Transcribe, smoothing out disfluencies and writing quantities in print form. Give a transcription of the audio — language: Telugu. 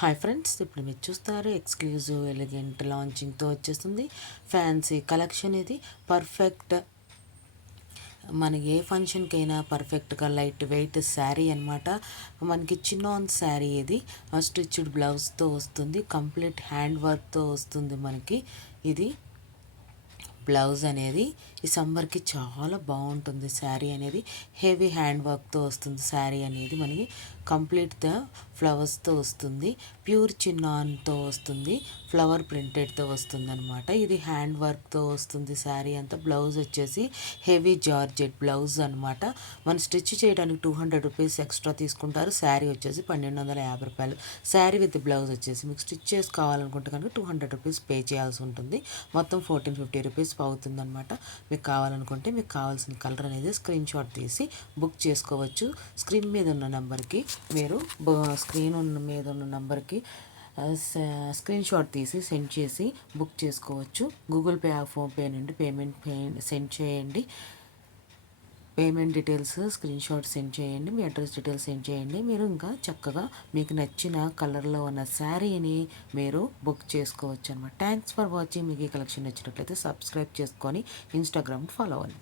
హాయ్ ఫ్రెండ్స్, ఇప్పుడు మీరు చూస్తారు ఎక్స్క్లూజివ్ ఎలిగెంట్ లాంచింగ్తో వచ్చేస్తుంది ఫ్యాన్సీ కలెక్షన్. ఇది పర్ఫెక్ట్ మనకి ఏ ఫంక్షన్కైనా పర్ఫెక్ట్గా లైట్ వెయిట్ శారీ అనమాట. మనకి చిన్నాన్ శారీ ఇది స్టిచ్డ్ బ్లౌజ్తో వస్తుంది, కంప్లీట్ హ్యాండ్ వర్క్తో వస్తుంది మనకి. ఇది బ్లౌజ్ అనేది ఈ సమ్మర్కి చాలా బాగుంటుంది. శారీ అనేది హెవీ హ్యాండ్ వర్క్తో వస్తుంది. శారీ అనేది మనకి కంప్లీట్గా ఫ్లవర్స్తో వస్తుంది, ప్యూర్ చిన్నాన్తో వస్తుంది, ఫ్లవర్ ప్రింటెడ్తో వస్తుంది అనమాట. ఇది హ్యాండ్ వర్క్తో వస్తుంది శారీ అంతా. బ్లౌజ్ వచ్చేసి హెవీ జార్జెట్ బ్లౌజ్ అనమాట. మనం స్టిచ్ చేయడానికి 200 రూపీస్ ఎక్స్ట్రా తీసుకుంటారు. శారీ వచ్చేసి 1250 రూపాయలు. శారీ విత్ బ్లౌజ్ వచ్చేసి మీకు స్టిచ్ చేసి కావాలనుకుంటే కనుక 200 రూపీస్ పే చేయాల్సి ఉంటుంది. మొత్తం 1450 రూపీస్ అవుతుందన్నమాట. మీకు కావాలనుకుంటే మీకు కావాల్సిన కలర్ అనేది స్క్రీన్ షాట్ తీసి బుక్ చేసుకోవచ్చు. స్క్రీన్ మీద ఉన్న నెంబర్కి మీరు స్క్రీన్ మీద ఉన్న నెంబర్కి స్క్రీన్ షాట్ తీసి సెండ్ చేసి బుక్ చేసుకోవచ్చు. గూగుల్ పే ఫోన్పే నుండి పేమెంట్ సెండ్ చేయండి. Payment details screen shot send చేయండి, మీ అడ్రస్ డీటెయిల్స్ సెండ్ చేయండి. మీరు ఇంకా చక్కగా మీకు నచ్చిన కలర్లో ఉన్న శారీని మీరు బుక్ చేసుకోవచ్చు అనమాట. Thanks for watching. మీకు ఈ కలెక్షన్ నచ్చినట్లయితే సబ్స్క్రైబ్ చేసుకొని ఇన్స్టాగ్రామ్ ఫాలో అవ్వండి.